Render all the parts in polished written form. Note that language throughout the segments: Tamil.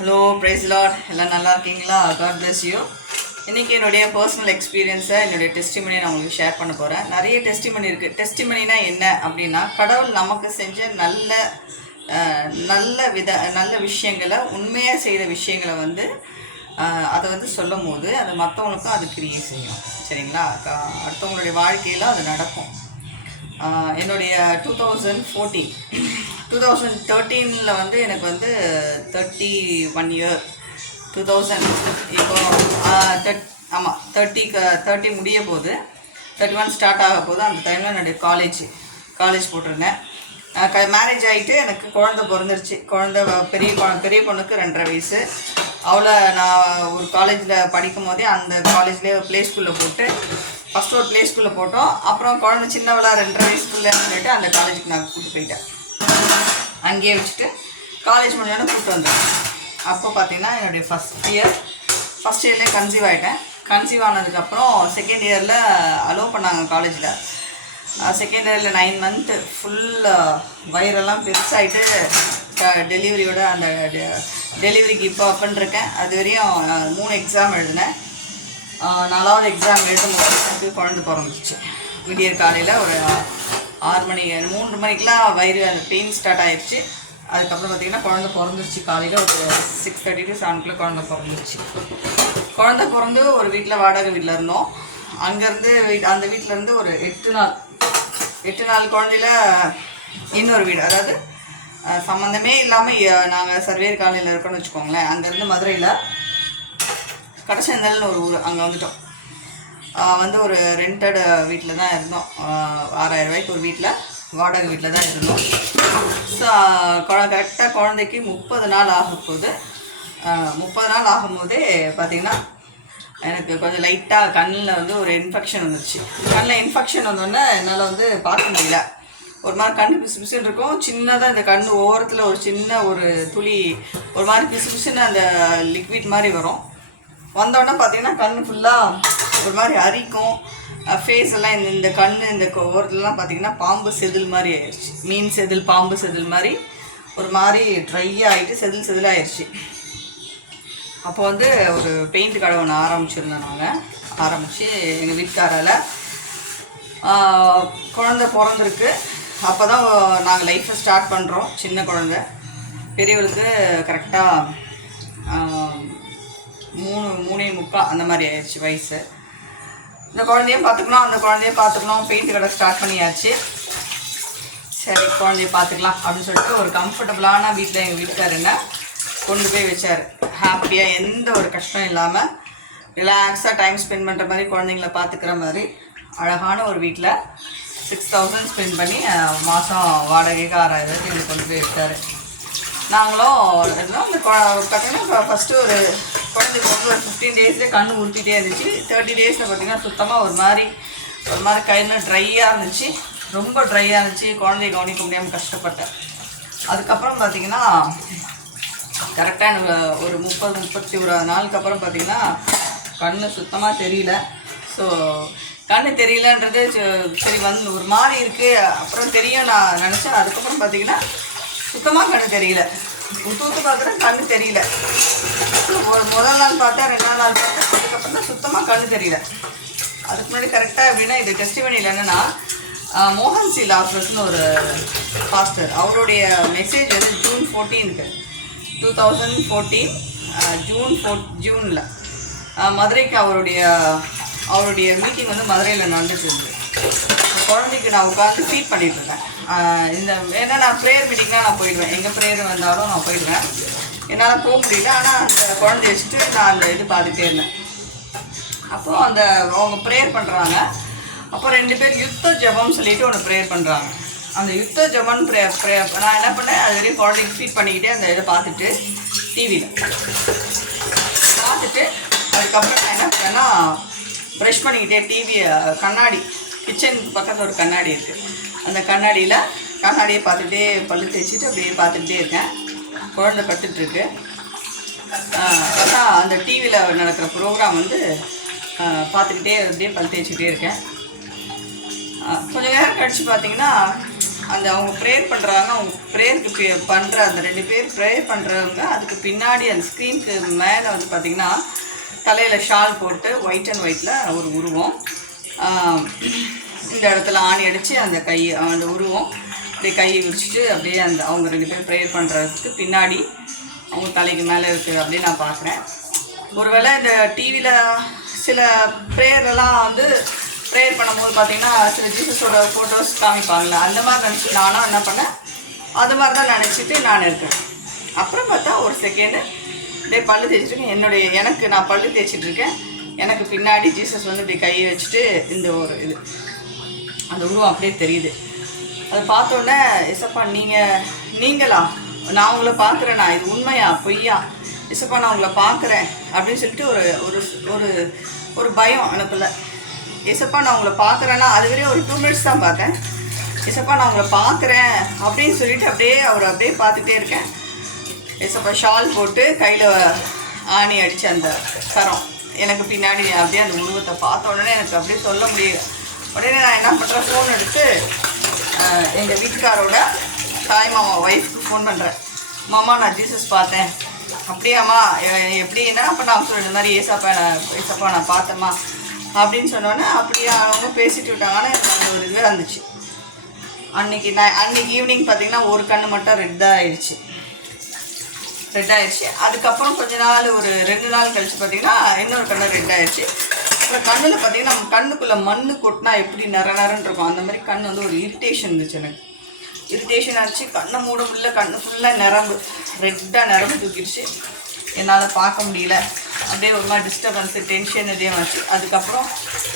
ஹலோ பிரைஸ் லார்ட், எல்லாம் நல்லா இருக்கீங்களா? God bless you. இன்றைக்கி என்னுடைய பர்சனல் எக்ஸ்பீரியன்ஸை, என்னுடைய டெஸ்டிமனியை நான் உங்களுக்கு ஷேர் பண்ண போகிறேன். நிறைய டெஸ்டிமனி இருக்குது. டெஸ்டிமனினா என்ன அப்படின்னா, கடவுள் நமக்கு செஞ்ச நல்ல விஷயங்களை, உண்மையாக செய்த விஷயங்களை அதை சொல்லும் போது அது மற்றவங்களுக்கும் அது கிரியேட் செய்யும். சரிங்களா? அடுத்தவங்களுடைய வாழ்க்கையில் அது நடக்கும். என்னுடைய 2013 எனக்கு 31 இயர் 2000 இப்போ ஆமாம் 30 முடிய போது 31 ஸ்டார்ட் ஆக போது. அந்த டைமில் என்னுடைய காலேஜ் போட்டிருந்தேன். மேரேஜ் ஆகிட்டு எனக்கு குழந்தை பிறந்துருச்சு. பெரிய பொண்ணுக்கு 2.5 வயசு. அவளை நான் ஒரு காலேஜில் படிக்கும் போதே அந்த காலேஜ்லேயே ப்ளே ஸ்கூலில் போட்டு ஃபஸ்ட்டு ஒரு ப்ளே ஸ்கூலில் போட்டோம். அப்புறம் குழந்தை சின்னவளா 2.5 வயசுக்குள்ளேன்னு சொல்லிட்டு அந்த காலேஜுக்கு நான் கூப்பிட்டு போயிட்டேன். அங்கேயே வச்சுட்டு காலேஜ் முடிஞ்சோடனே கூப்பிட்டு வந்தேன். அப்போ பார்த்தீங்கன்னா என்னுடைய ஃபஸ்ட் இயர்லேயே கன்சீவ் ஆகிட்டேன். கன்சீவ் ஆனதுக்கப்புறம் செகண்ட் இயரில் அலோவ் பண்ணாங்க காலேஜில். செகண்ட் இயரில் 9 மந்த்து ஃபுல் வயிறெல்லாம் பெருசாகிட்டு டெலிவரியோட அந்த டெலிவரிக்கு இப்போ அப்படின்ட்டுருக்கேன். அது வரையும் 3 எக்ஸாம் எழுதினேன். 4வது எக்ஸாம் எழுதும்போது குழந்தை பிறந்துச்சு. விடியற் காலையில் ஒரு 3 மணிக்கெலாம் வயிறு அந்த பெயின் ஸ்டார்ட் ஆகிடுச்சு. அதுக்கப்புறம் பார்த்திங்கன்னா குழந்தை பிறந்துருச்சு. காலையில் ஒரு 6:30 to 7 குழந்தை பிறந்துருச்சு. குழந்தை பிறந்து ஒரு வீட்டில் வாடகை வீட்டில் இருந்தோம். அங்கேருந்து அந்த வீட்டிலேருந்து ஒரு 8 நாள் குழந்தையில இன்னொரு வீடு, அதாவது சம்மந்தமே இல்லாமல் நாங்கள் சர்வேர் காலையில் இருக்கோன்னு வச்சுக்கோங்களேன். அங்கேருந்து மதுரையில் கடச்சந்தல்னு ஒரு ஊர், அங்கே வந்துட்டோம். ஒரு ரெண்டட் வீட்டில் தான் இருந்தோம். 6000 ரூபாய்க்கு ஒரு வீட்டில் வாடகை வீட்டில் தான் இருந்தோம். ஸோ கரெக்டாக குழந்தைக்கு 30 நாள் ஆகும்போது 30 நாள் ஆகும்போதே பார்த்திங்கன்னா எனக்கு கொஞ்சம் லைட்டாக கண்ணில் ஒரு இன்ஃபெக்ஷன் வந்துருச்சு. கண்ணில் இன்ஃபெக்ஷன் வந்தோடனே என்னால் பார்க்க முடியல. ஒரு மாதிரி கண் பிசுன்னு இருக்கும். சின்னதாக இந்த கண் ஓரத்தில் ஒரு சின்ன ஒரு துளி ஒரு மாதிரி பிசுன்னு அந்த லிக்விட் மாதிரி வரும். வந்தோடனே பார்த்திங்கன்னா கண் ஃபுல்லாக ஒரு மாதிரி அரிக்கும். ஃபேஸ் எல்லாம் இந்த கண் இந்த ஓரத்துலலாம் பார்த்திங்கன்னா பாம்பு செதில் மாதிரி ஆயிடுச்சு. மீன் செதில், பாம்பு செதில் மாதிரி ஒரு மாதிரி ட்ரை ஆகிட்டு செதில் ஆயிடுச்சு. அப்போ ஒரு பெயிண்ட் கடை ஒன்று ஆரம்பித்து எங்கள் வீட்டுக்காரால் குழந்தை பிறந்திருக்கு. அப்போ தான் நாங்கள் லைஃப்பை ஸ்டார்ட் பண்ணுறோம். சின்ன குழந்தை, பெரியவளுக்கு கரெக்டாக 3.75 அந்த மாதிரி ஆயிடுச்சு வயசு. இந்த குழந்தையும் பார்த்துக்கணும், அந்த குழந்தையும் பார்த்துக்கணும். பெயிண்ட் கடை ஸ்டார்ட் பண்ணியாச்சு. சரி, குழந்தைய பார்த்துக்கலாம் அப்படின்னு சொல்லிட்டு ஒரு கம்ஃபர்டபுளான வீட்டில் எங்கள் வீட்டுக்காரங்க கொண்டு போய் வச்சார். ஹாப்பியாக, எந்த ஒரு கஷ்டம் இல்லாமல் ரிலாக்ஸாக டைம் ஸ்பெண்ட் பண்ணுற மாதிரி, குழந்தைங்கள பார்த்துக்கிற மாதிரி அழகான ஒரு வீட்டில் 6000 ஸ்பெண்ட் பண்ணி மாதம் வாடகைக்கு 6000 இது கொண்டு போய் விட்டார். நாங்களும் அந்த பார்த்தீங்கன்னா ஃபஸ்ட்டு ஒரு குழந்தைக்கு ஒரு 15 டேஸில் கண் உறுத்திட்டே இருந்துச்சு. 30 டேஸில் பார்த்திங்கன்னா சுத்தமாக ஒரு மாதிரி கையில் ட்ரையாக இருந்துச்சு. ரொம்ப ட்ரையாக இருந்துச்சு. குழந்தைய கவனிக்க முடியாமல் கஷ்டப்பட்டேன். அதுக்கப்புறம் பார்த்திங்கன்னா கரெக்டாக எனக்கு ஒரு 30-31 நாளுக்கு அப்புறம் பார்த்திங்கன்னா கண் சுத்தமாக தெரியல. ஸோ கண் தெரியலன்றது சரி ஒரு மாதிரி இருக்குது. அப்புறம் தெரியும் நான் நினச்சேன். அதுக்கப்புறம் பார்த்திங்கன்னா சுத்தமாக கண் தெரியல. ஊற்று பார்க்குறேன், கண் தெரியல. ஒரு முதல் நாள் பார்த்தேன், 2ஆவது நாள் பார்த்தேன். அதுக்கப்புறம் தான் சுத்தமாக கண் தெரியல. அதுக்கு முன்னாடி கரெக்டாக எப்படின்னா, இது டெஸ்டிமனியில் என்னென்னா, மோகன் சி லாசரஸ்னு ஒரு பாஸ்டர், அவருடைய மெசேஜ் ஜூன் 14க்கு 2014 ஜூனில் மதுரைக்கு அவருடைய மீட்டிங் மதுரையில் நடந்துட்டு இருந்தது. குழந்தைக்கு நான் உட்காந்து ஃபீட் பண்ணிட்டுருக்கேன். ஏன்னா நான் ப்ரேயர் மீட்டிங்னால் நான் போயிடுவேன். எங்கே ப்ரேயர் வந்தாலும் நான் போயிடுவேன். என்னால் போக முடியல. ஆனால் அந்த குழந்தைய வச்சுட்டு நான் அந்த இது பார்த்துட்டே இருந்தேன். அப்போது அவங்க ப்ரேயர் பண்ணுறாங்க. அப்போ 2 பேர் யுத்த ஜபம்னு சொல்லிட்டு ஒன்று ப்ரேயர் பண்ணுறாங்க. அந்த யுத்த ஜபம் ப்ரேயர் நான் என்ன பண்ணேன், அது வரையும் குழந்தைக்கு ஃபீட் பண்ணிக்கிட்டே அந்த இதை பார்த்துட்டு டிவியில் பார்த்துட்டு அதுக்கப்புறம் நான் என்ன பண்ணேன்னா ப்ரஷ் பண்ணிக்கிட்டே கண்ணாடி கிச்சன் பக்கத்தில் ஒரு கண்ணாடி இருக்குது. அந்த கண்ணாடியை பார்த்துட்டே பல்லு தேய்ச்சிட்டு அப்படியே பார்த்துக்கிட்டே இருக்கேன். குழந்தை படுத்துட்ருக்கு. பார்த்தா அந்த டிவியில் நடக்கிற ப்ரோக்ராம் பார்த்துக்கிட்டே அப்படியே பல் தேய்ச்சிக்கிட்டே இருக்கேன். கொஞ்சம் நேரம் கழித்து பார்த்தீங்கன்னா அந்த அவங்க ப்ரேயர் பண்ணுறாங்க, அவங்க ப்ரேயருக்கு பண்ணுற அந்த 2 பேர் ப்ரேயர் பண்ணுறவங்க அதுக்கு பின்னாடி அந்த ஸ்க்ரீனுக்கு மேலே வந்து பார்த்திங்கன்னா தலையில் ஷால் போட்டு ஒயிட் அண்ட் ஒயிட்டில் ஒரு உருவம், இந்த இடத்துல ஆணி அடித்து அந்த உருவம் அப்படியே கையை விரிச்சிட்டு அப்படியே அந்த அவங்க 2 பேர் ப்ரேயர் பண்ணுறதுக்கு பின்னாடி அவங்க தலைக்கு மேலே இருக்குது அப்படின்னு நான் பார்க்குறேன். ஒருவேளை இந்த டிவியில் சில ப்ரேயர்லாம் வந்து ப்ரேயர் பண்ணும்போது பார்த்திங்கன்னா சில ஜீசஸோட ஃபோட்டோஸ் காமிப்பாங்களே, அந்த மாதிரி நினச்சி நானும் என்ன பண்ணேன், அது மாதிரி தான் நினச்சிட்டு நான் இருக்கேன். அப்புறம் பார்த்தா ஒரு செகண்டு அப்படியே பல்லு தேய்ச்சிட்ருக்கேன். எனக்கு பல்லு தேய்ச்சிட்ருக்கேன், எனக்கு பின்னாடி ஜீசஸ் வந்து இப்படி கையை வச்சுட்டு இந்த ஒரு அந்த உருவம் அப்படியே தெரியுது. அதை பார்த்தோன்னே இசப்பா நீங்களா, நான் உங்களை பார்க்குறேண்ணா, இது உண்மையா பொய்யா, இசப்பா நான் உங்களை பார்க்குறேன் அப்படின்னு சொல்லிட்டு ஒரு ஒரு ஒரு பயம் எனக்குள்ள. இசப்பா நான் உங்களை பார்க்குறேன்னா அது வரையும் ஒரு 2 minutes தான் பார்த்தேன். இசப்பா நான் உங்களை பார்க்குறேன் அப்படின்னு சொல்லிட்டு அப்படியே பார்த்துட்டே இருக்கேன். இசப்பா ஷால் போட்டு கையில் ஆணி அடித்து அந்த கரம் எனக்கு பின்னாடி அப்படியே அந்த உருவத்தை பார்த்த உடனே எனக்கு அப்படியே சொல்ல முடியல. உடனே நான் என்ன பண்ணுறேன், ஃபோன் எடுத்து எங்கள் வீட்டுக்காரோட தாய் மாமா ஒய்ஃப்க்கு ஃபோன் பண்ணுறேன். மாமா நான் ஜீசஸ் பார்த்தேன். அப்படியாம்மா எப்படின்னா அப்போ நான் சொல்கிறேன் இந்த மாதிரி ஏசப்பா நான் பார்த்தேம்மா அப்படின்னு சொன்னோன்னே அப்படியே அவங்க பேசிட்டு விட்டாங்கன்னா எனக்கு அந்த ஒரு இதுவே இருந்துச்சு. அன்றைக்கி ஈவினிங் பார்த்திங்கன்னா ஒரு கண்ணு மட்டும் ரெட்டாக ஆயிடுச்சு. அதுக்கப்புறம் கொஞ்ச நாள் ஒரு 2 நாள் கழிச்சு பார்த்திங்கன்னா இன்னொரு கண்ணு ரெட் ஆயிடுச்சு. அப்புறம் கண்ணில் பார்த்திங்கன்னா நம்ம கண்ணுக்குள்ளே மண் கொட்டினா எப்படி நரன்னு இருக்கும், அந்த மாதிரி கண் வந்து ஒரு இரிட்டேஷன் இருந்துச்சு. எனக்கு இரிட்டேஷன் ஆச்சு, கண்ணை மூட முடியல, கண்ணு ஃபுல்லாக ரெட்டாக நரம்பு தூக்கிடுச்சு. என்னால் பார்க்க முடியல, அப்படியே ஒரு மாதிரி டிஸ்டர்பன்ஸு டென்ஷன் இதே ஆச்சு. அதுக்கப்புறம்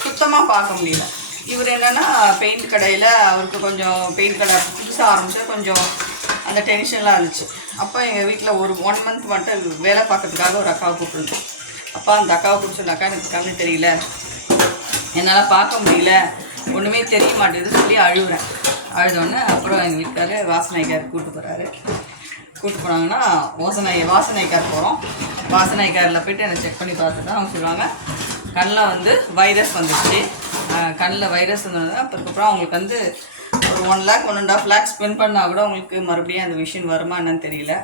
சுத்தமாக பார்க்க முடியல. இவர் என்னென்னா பெயிண்ட் கடையில் அவருக்கு கொஞ்சம் பெயிண்ட் கடை புதுசாக ஆரம்பிச்சு கொஞ்சம் அந்த டென்ஷன்லாம் இருந்துச்சு. அப்போ எங்கள் வீட்டில் ஒரு 1 month மட்டும் வேலை பார்க்கறதுக்காக ஒரு அக்காவை கூப்பிட்டுருந்தோம். அப்போ அந்த அக்காவை கூப்பிட்டு எனக்கு கண்ணு தெரியல, என்னால் பார்க்க முடியல, ஒன்றுமே தெரிய மாட்டேங்குது சொல்லி அழுதோடனே அப்புறம் எங்கள் வீட்டுக்கார் வாசனைக்கார் கூப்பிட்டு போனாங்கன்னா வாசனைக்கார் போகிறோம். வாசனைக்காரில் போய்ட்டு என்னை செக் பண்ணி பார்த்துட்டு அவங்க சொல்லுவாங்க கண்ணில் வந்து வைரஸ் வந்துடுச்சு. கண்ணில் வைரஸ் வந்தது அதுக்கப்புறம் அவங்களுக்கு வந்து ஒரு 1 lakh 1.5 lakh ஸ்பெண்ட் பண்ணால் கூட உங்களுக்கு மறுபடியும் அந்த விஷயம் வருமா என்னன்னு தெரியல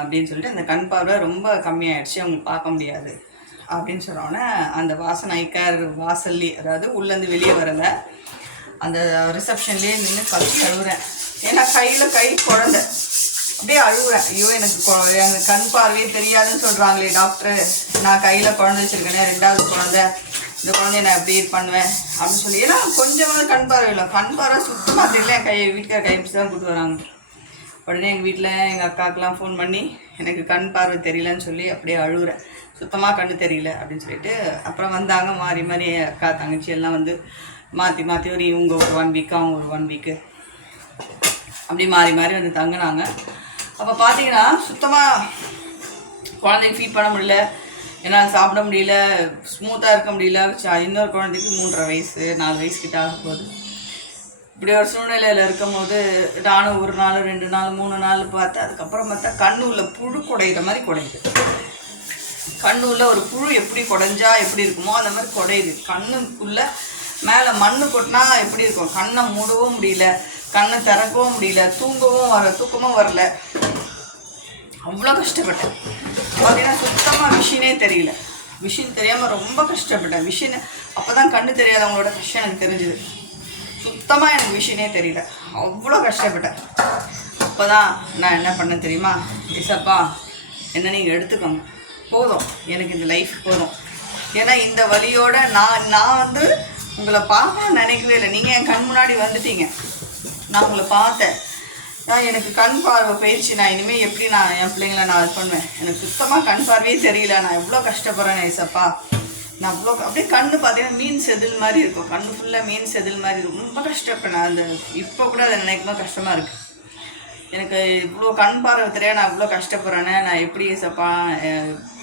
அப்படின்னு சொல்லிட்டு அந்த கண் பார்வை ரொம்ப கம்மியாயிடுச்சு, அவங்களுக்கு பார்க்க முடியாது அப்படின்னு சொன்னோன்னே அந்த வாசனைக்கார் வாசல்லே, அதாவது உள்ளேருந்து வெளியே வரலை, அந்த ரிசப்ஷன்லேயே நின்று கழிச்சு அழுகுறேன். ஏன்னா கை குழந்தை அப்படியே அழுகுறேன். ஐயோ எனக்கு கண் பார்வையே தெரியாதுன்னு சொல்கிறாங்களே டாக்டரு, நான் கையில் குழந்தை வச்சுருக்கேனே, 2வது குழந்தை, இந்த குழந்தைய நான் எப்படி பண்ணுவேன் அப்படின்னு சொல்லி. ஏன்னா கொஞ்சமாவது கண் பார்வை இல்லை, கண் பார்வை சுத்தமாக தெரியல. என் வீட்டுக்கார கைப்பிடிச்சு தான் கூப்பிட்டு வராங்க. உடனே எங்கள் வீட்டில் எங்கள் அக்காவுக்கெலாம் ஃபோன் பண்ணி எனக்கு கண் பார்வை தெரியலன்னு சொல்லி அப்படியே அழுகுறேன், சுத்தமாக கண் தெரியல அப்படின்னு சொல்லிட்டு. அப்புறம் வந்தாங்க மாறி அக்கா தங்கச்சி எல்லாம் வந்து மாற்றி ஒரு இவங்க ஒரு 1 week அவங்க ஒரு 1 week அப்படி மாறி வந்து தங்கினாங்க. அப்போ பார்த்தீங்கன்னா சுத்தமாக குழந்தைக்கு ஃபீட் பண்ண முடியல, என்னால் சாப்பிட முடியல, ஸ்மூத்தாக இருக்க முடியல. இன்னொரு குழந்தைக்கு 3.5 வயசு 4 வயசு கிட்ட ஆக போகுது. இப்படி ஒரு சூழ்நிலையில் இருக்கும் போது நானும் 1 நாள் 2 நாள் 3 நாள் பார்த்தேன். அதுக்கப்புறம் பார்த்தா கண்ணு உள்ள புழு குடையிற மாதிரி குடையுது. கண்ணு உள்ள ஒரு புழு எப்படி குடைஞ்சா எப்படி இருக்குமோ அந்த மாதிரி குடையுது. கண்ணுக்குள்ளே மேலே மண்ணு கொட்டினா எப்படி இருக்கும், கண்ணை மூடவும் முடியல, கண்ணை திறக்கவும் முடியல, தூக்கமும் வரல. அவ்வளோ கஷ்டப்பட்டேன். பார்த்தீங்கன்னா சுத்தமாக விஷயனே தெரியல, விஷயம் தெரியாமல் ரொம்ப கஷ்டப்பட்டேன். விஷயம் அப்போ தான் கண்ணு தெரியாதவங்களோட கஷ்டம் எனக்கு தெரிஞ்சுது. சுத்தமாக எனக்கு விஷயனே தெரியல, அவ்வளோ கஷ்டப்பட்டேன். அப்போ தான் நான் என்ன பண்ணேன் தெரியுமா, ஏசப்பா என்ன நீங்கள் எடுத்துக்கோங்க, போதும் எனக்கு இந்த லைஃப் போதும். ஏன்னா இந்த வழியோட நான் வந்து உங்களை பார்க்கணும்னு நினைக்கவே இல்லை. நீங்கள் என் கண் முன்னாடி வந்துட்டீங்க, நான் உங்களை பார்த்தேன். எனக்கு கண் பார்வை போயிடுச்சு, நான் இனிமேல் எப்படி நான் என் பிள்ளைங்களை நான் இது பண்ணுவேன். எனக்கு சுத்தமாக கண் பார்வையே தெரியல, நான் எவ்வளோ கஷ்டப்படுறேன் ஏசப்பா. நான் அவ்வளோ அப்படியே கண்ணு பார்த்தீங்கன்னா மீன் செதில் மாதிரி இருக்கும், கண்ணு ஃபுல்லாக மீன் செதில் மாதிரி இருக்கும். ரொம்ப கஷ்டப்பேன் அந்த இப்போ கூட அதை நினைக்கும்போது கஷ்டமாக இருக்குது. எனக்கு இவ்வளோ கண் பார்வை தெரியாது, நான் இவ்வளோ கஷ்டப்படுறேனே, நான் எப்படி ஏசப்பா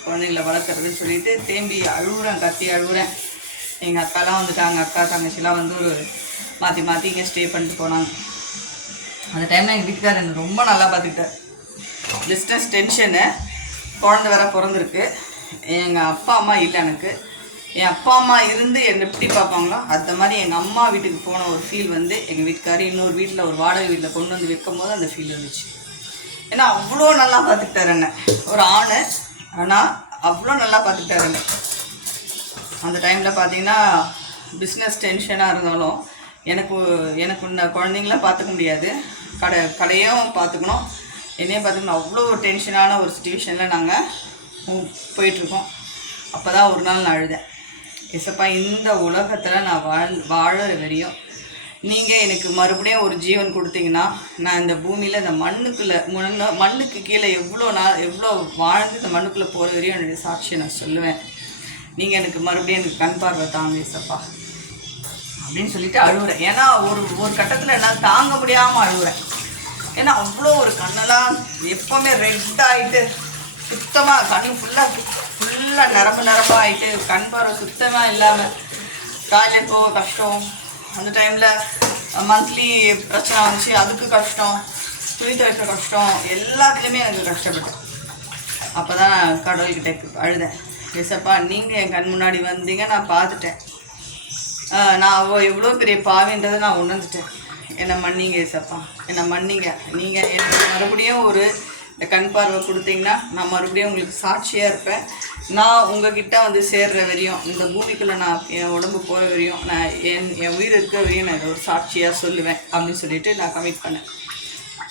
குழந்தைங்களை வளர்க்குறதுன்னு சொல்லிட்டு தேம்பி கத்தி அழுகுறேன். எங்கள் அக்காலாம் வந்துட்டாங்க, அக்கா தங்கச்சிலாம் வந்து ஒரு மாற்றி இங்கே ஸ்டே பண்ணிட்டு போனாங்க. அந்த டைமில் எங்கள் வீட்டுக்காரர் எனக்கு ரொம்ப நல்லா பார்த்துக்கிட்டார். பிஸ்னஸ் டென்ஷனு, குழந்தை வேற பிறந்திருக்கு, எங்கள் அப்பா அம்மா இல்லை எனக்கு. என் அப்பா அம்மா இருந்து என்னை எப்படி பார்ப்பாங்களோ அந்த மாதிரி எங்கள் அம்மா வீட்டுக்கு போன ஒரு ஃபீல் வந்து எங்கள் வீட்டுக்காரர் இன்னொரு வீட்டில் ஒரு வாடகை வீட்டில் கொண்டு வந்து வைக்கும் போது அந்த ஃபீல் இருந்துச்சு. ஏன்னா அவ்வளோ நல்லா பார்த்துக்கிட்டாரு என்ன, ஒரு ஆண் ஆனால் அவ்வளோ நல்லா பார்த்துக்கிட்டாரு என்ன. அந்த டைமில் பார்த்தீங்கன்னா பிஸ்னஸ் டென்ஷனாக இருந்தாலும் எனக்கு இந்த குழந்தைங்களாம் பார்த்துக்க முடியாது, கடையும் பார்த்துக்கணும், என்னையும் பார்த்துக்கணும். அவ்வளோ டென்ஷனான ஒரு சுச்சுவேஷனில் நாங்கள் போயிட்டுருக்கோம். அப்போ தான் ஒரு நாள் நான் அழுதேன், ஏசப்பா இந்த உலகத்தில் நான் வாழற வரையும் நீங்கள் எனக்கு மறுபடியும் ஒரு ஜீவன் கொடுத்தீங்கன்னா நான் இந்த பூமியில் இந்த மண்ணுக்கு கீழே எவ்வளோ வாழ்ந்து இந்த மண்ணுக்குள்ளே போகிற வரையும் என்னுடைய சாட்சியை நான் சொல்லுவேன். நீங்கள் எனக்கு மறுபடியும் எனக்கு கண் பார்வை தாங்க ஏசப்பா அப்படின்னு சொல்லிட்டு அழுகுறேன். ஏன்னா ஒரு கட்டத்தில் என்னால் தாங்க முடியாமல் அழுகுறேன். ஏன்னா அவ்வளோ ஒரு கண்ணெல்லாம் எப்போவுமே ரெட் ஆகிட்டு சுத்தமாக கண் ஃபுல்லாக நரம்பாக ஆகிட்டு கண் பார்வை சுத்தமாக இல்லாமல் டாய்லெட் போக கஷ்டம். அந்த டைமில் மந்த்லி பிரச்சனை வந்துச்சு, அதுக்கு கஷ்டம், துணி துவைக்கிற கஷ்டம், எல்லாத்துலேயுமே எனக்கு கஷ்டப்பட்டேன். அப்போ தான் நான் கடவுள்கிட்ட அழுதேன், ஏசப்பா நீங்கள் என் கண் முன்னாடி வந்தீங்க, நான் பார்த்துட்டேன், நான் எவ்வளோ பெரிய பாவின்றதை நான் உணர்ந்துட்டேன், என்னை மன்னிங்க ஏசப்பா, என்னை மன்னிங்க. நீங்கள் எனக்கு மறுபடியும் இந்த கண் பார்வை கொடுத்தீங்கன்னா நான் மறுபடியும் உங்களுக்கு சாட்சியாக இருப்பேன். நான் உங்ககிட்ட வந்து சேர்ற வரையும், இந்த பூமிக்குள்ளே நான் என் உடம்பு போகிற வரையும், நான் என் உயிர் இருக்கிற வரையும் நான் இதை ஒரு சாட்சியாக சொல்லுவேன் அப்படின்னு சொல்லிட்டு நான் கமிட் பண்ணேன்.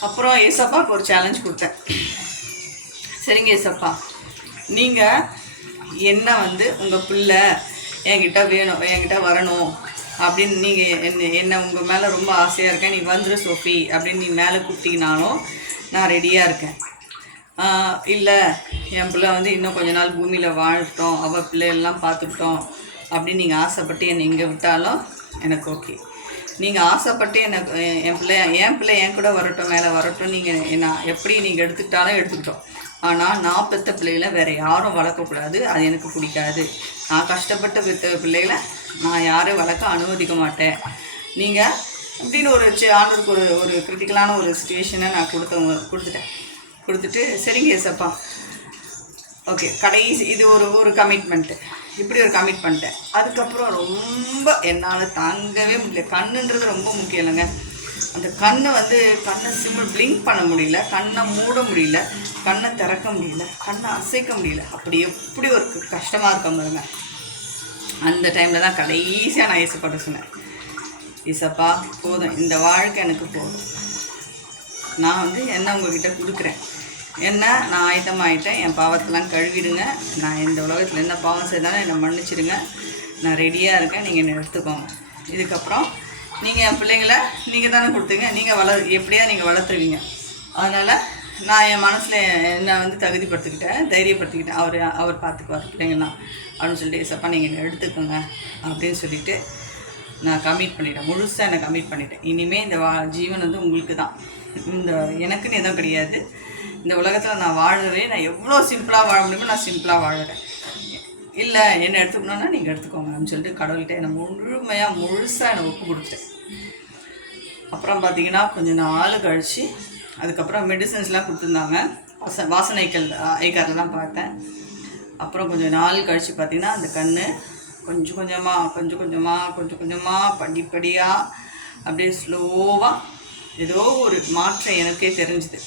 அப்புறம் ஏசப்பாவுக்கு ஒரு சேலஞ்ச் கொடுத்தேன். சரிங்க ஏசப்பா, நீங்கள் என்ன வந்து உங்கள் பிள்ளை என்கிட்ட வேணும், என்கிட்ட வரணும் அப்படின்னு நீங்கள் என்ன உங்கள் மேலே ரொம்ப ஆசையாக இருக்கேன், நீ வந்துரு சோஃபி அப்படின்னு நீ மேலே கூப்பிட்டீங்கனாலும் நான் ரெடியாக இருக்கேன். இல்லை என் பிள்ளை வந்து இன்னும் கொஞ்ச நாள் பூமியில் வாழட்டும், அவள் பிள்ளைகள்லாம் பார்த்துக்கிட்டோம் அப்படின்னு நீங்கள் ஆசைப்பட்டு என்னை இங்கே விட்டாலும் எனக்கு ஓகே. நீங்கள் ஆசைப்பட்டு எனக்கு என் பிள்ளை என் கூட வரட்டும், மேலே வரட்டும், நீங்கள் நான் எப்படி நீங்கள் எடுத்துக்கிட்டாலும் எடுத்துக்கிட்டோம். ஆனால் நான் பெற்ற பிள்ளைகளை வேறு யாரும் வளர்க்கக்கூடாது, அது எனக்கு பிடிக்காது. நான் கஷ்டப்பட்டு பெற்ற பிள்ளைகளை நான் யாரும் வளர்க்க அனுமதிக்க மாட்டேன். நீங்கள் அப்படின்னு ஆண்டவருக்கு ஒரு கிரிட்டிக்கலான ஒரு சுச்சுவேஷனை நான் கொடுத்துட்டு சரிங்க ஏசப்பா ஓகே கடைசி இது ஒரு கமிட்மெண்ட்டு, இப்படி ஒரு கமிட் பண்ணிட்டேன். அதுக்கப்புறம் ரொம்ப என்னால் தாங்கவே முடியல. கண்ணுன்றது ரொம்ப முக்கியம் இல்லைங்க. அந்த கண்ணை பிளிங்க் பண்ண முடியல, கண்ணை மூட முடியல, கண்ணை திறக்க முடியல, கண்ணை அசைக்க முடியல. அப்படி எப்படி ஒரு கஷ்டமாக இருக்க பாருங்க. அந்த டைமில் தான் கடைசியாக நான் ஏசப்பாட்ட சொன்னேன், ஏசப்பா போதும், இந்த வாழ்க்கை எனக்கு போதும், நான் வந்து என்ன உங்ககிட்ட கொடுக்குறேன், என்ன நான் ஆயத்தமாகிட்டேன், என் பாவத்தெல்லாம் கழுவிடுங்க, நான் இந்த உலகத்தில் என்ன பாவம் செய்தாலும் என்னை மன்னிச்சிடுங்க, நான் ரெடியாக இருக்கேன், நீங்கள் என்னை எடுத்துக்கோங்க. இதுக்கப்புறம் நீங்கள் என் பிள்ளைங்களை நீங்கள் தானே கொடுத்தீங்க, நீங்கள் எப்படியா நீங்கள் வளர்த்துருவீங்க. அதனால் நான் என் மனசில் என்னை வந்து தகுதிப்படுத்திக்கிட்டேன், தைரியப்படுத்திக்கிட்டேன், அவர் பார்த்துக்குவார் பிள்ளைங்கள்லாம் அப்படின்னு சொல்லிட்டு ஏசப்பா நீங்கள் என்னை எடுத்துக்கோங்க அப்படின்னு சொல்லிவிட்டு நான் கமிட் பண்ணிட்டேன். முழுசாக என்னை கமிட் பண்ணிட்டேன். இனிமேல் இந்த ஜீவன் வந்து உங்களுக்கு தான், எனக்குன்னு எதுவும் கிடையாது. இந்த உலகத்தில் நான் நான் எவ்வளோ சிம்பிளாக வாழ முடியுமோ நான் சிம்பிளாக வாழறேன். இல்லை என்னை எடுத்துக்கணுன்னா நீங்கள் எடுத்துக்கோங்க அப்படின்னு சொல்லிட்டு கடவுள்கிட்ட என்னை முழுசாக என்னை ஒப்பு கொடுத்துட்டேன். அப்புறம் பார்த்தீங்கன்னா கொஞ்சம் நாள் கழித்து அதுக்கப்புறம் மெடிசன்ஸ்லாம் கொடுத்துருந்தாங்க. வாசனைகள் ஐக்காரில் தான் பார்த்தேன். அப்புறம் கொஞ்சம் நாள் கழித்து பார்த்திங்கன்னா அந்த கண் கொஞ்சம் கொஞ்சமாக படிப்படியாக அப்படியே ஸ்லோவாக ஏதோ ஒரு மாற்றம் எனக்கே தெரிஞ்சுது.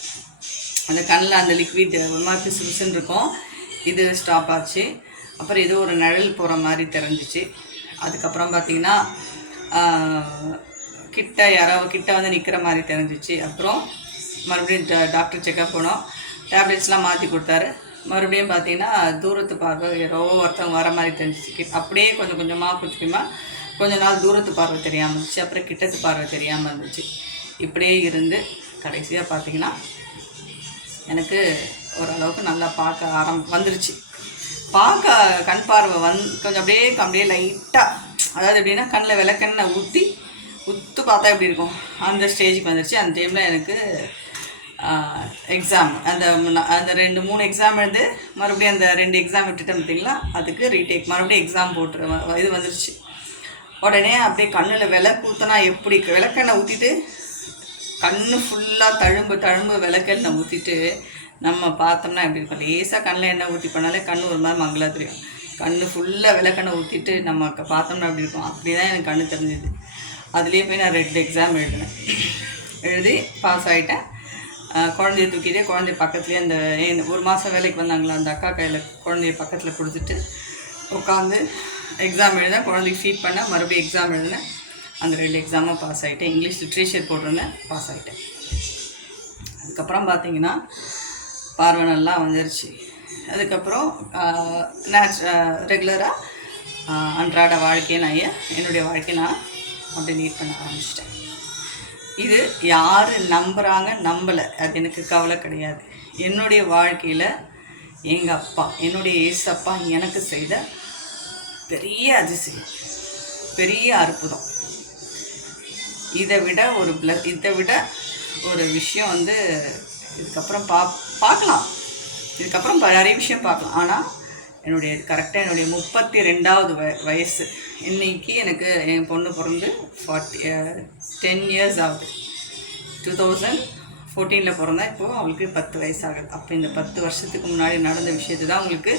அந்த கண்ணில் அந்த லிக்விட் ஒரு மாதிரி பிசுபிசுன்னு இருக்கும், இது ஸ்டாப் ஆச்சு. அப்புறம் ஏதோ ஒரு நிழல் போகிற மாதிரி தெரிஞ்சிச்சு. அதுக்கப்புறம் பார்த்திங்கன்னா கிட்ட வந்து நிற்கிற மாதிரி தெரிஞ்சிச்சு. அப்புறம் மறுபடியும் டாக்டர் செக்கப் போனோம், டேப்லெட்ஸ்லாம் மாற்றி கொடுத்தாரு. மறுபடியும் பார்த்திங்கன்னா தூரத்து பார்வை ஏதோ ஒருத்தவங்க வர மாதிரி தெரிஞ்சிச்சு. அப்படியே கொஞ்ச நாள் தூரத்து பார்வை தெரியாமல் இருந்துச்சு, அப்புறம் கிட்டத்து பார்வை தெரியாமல் இருந்துச்சு. இப்படியே இருந்து கடைசியாக பார்த்திங்கன்னா எனக்கு ஓரளவுக்கு நல்லா பார்க்க வந்துருச்சு. பார்க்க கண் பார்வை கொஞ்சம் அப்படியே லைட்டாக, அதாவது எப்படின்னா கண்ணில் விளக்கெண்ணெய் உத்து பார்த்தா எப்படி இருக்கும் அந்த ஸ்டேஜுக்கு வந்துருச்சு. அந்த டைமில் எனக்கு எக்ஸாம் அந்த 2-3 எக்ஸாம் எழுது மறுபடியும் அந்த 2 எக்ஸாம் விட்டுட்டேன் பார்த்தீங்களா, அதுக்கு ரீடேக் மறுபடியும் எக்ஸாம் போட்டு இது வந்துருச்சு. உடனே அப்படியே கண்ணில் ஊற்றினா எப்படி விளக்கெண்ணெய் ஊற்றிட்டு கண் ஃபுல்லாக தழும்பு விளக்கெண்ணெய் ஊற்றிட்டு நம்ம பார்த்தோம்னா எப்படி இருக்கும், லேசாக கண்ணில் எண்ணெய் ஊற்றி பண்ணாலே கண் ஒரு மாதிரி மங்களாக தெரியும். கண் ஃபுல்லாக விளக்கெண்ணை ஊற்றிட்டு நம்ம பார்த்தோம்னா அப்படி இருக்கும். அப்படி தான் எனக்கு கண் தெரிஞ்சுது. அதுலேயே போய் நான் 2 எக்ஸாம் எழுதி பாஸ் ஆகிட்டேன். குழந்தைய தூக்கிட்டே குழந்தைய பக்கத்துலேயே அந்த 1 மாதம் வேலைக்கு வந்தாங்களா அந்த அக்கா கையில் குழந்தைய பக்கத்தில் கொடுத்துட்டு உட்காந்து எக்ஸாம் எழுதினேன். குழந்தைக்கு ஃபீட் பண்ணேன், மறுபடியும் எக்ஸாம் எழுதினேன். அந்த 2 எக்ஸாமும் பாஸ் ஆகிட்டேன். இங்கிலீஷ் லிட்ரேச்சர் போட்டிருந்தேன், பாஸ் ஆகிட்டேன். அதுக்கப்புறம் பார்த்திங்கன்னா பார்வை நல்லா வந்துருச்சு. அதுக்கப்புறம் ரெகுலராக அன்றாட வாழ்க்கையை நான் என்னுடைய வாழ்க்கையை நான் அப்படி லீட் பண்ண ஆரம்பிச்சிட்டேன். இது யார் நம்புகிறாங்க நம்பலை அது எனக்கு கவலை கிடையாது. என்னுடைய வாழ்க்கையில் எங்கள் அப்பா, என்னுடைய ஏசப்பா எனக்கு செய்த பெரிய அதிசயம், பெரிய அற்புதம். இதை விட ஒரு விஷயம் வந்து இதுக்கப்புறம் பார்க்கலாம். இதுக்கப்புறம் நிறைய விஷயம் பார்க்கலாம். ஆனால் கரெக்டாக என்னுடைய 32வது வயசு இன்றைக்கி எனக்கு என் பொண்ணு பிறந்து 10 இயர்ஸ் ஆகுது. 2014 பிறந்தா இப்போது அவளுக்கு 10 வயசு ஆகுது. அப்போ இந்த 10 வருஷத்துக்கு முன்னாடி நடந்த விஷயத்தை தான் உங்களுக்கு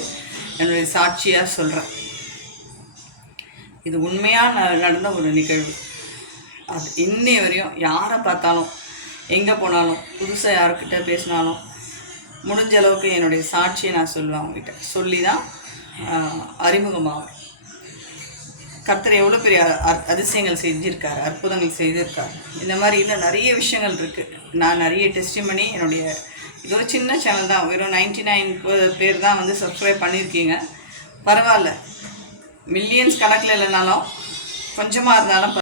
என்னுடைய சாட்சியாக சொல்கிறேன். இது உண்மையாக நடந்த ஒரு நிகழ்வு. அது இன்னை வரையும் யாரை பார்த்தாலும், எங்கே போனாலும், புதுசாக யாருக்கிட்ட பேசினாலும் முடிஞ்ச அளவுக்கு என்னுடைய சாட்சியை நான் சொல்லுவேன். அவங்ககிட்ட சொல்லி தான் அறிமுகமாகும். கர்த்தர் எவ்வளோ பெரிய அதிசயங்கள் செஞ்சுருக்காரு, அற்புதங்கள் செய்திருக்காரு. இந்த மாதிரி இன்னும் நிறைய விஷயங்கள் இருக்குது. நான் நிறைய டெஸ்டிமனி இது ஒரு சின்ன சேனல் தான், வெறும் 99 பேர் தான் வந்து சப்ஸ்கிரைப் பண்ணியிருக்கீங்க. பரவாயில்ல, மில்லியன்ஸ் கணக்கில் இல்லைனாலும் கொஞ்சமாக இருந்தாலும்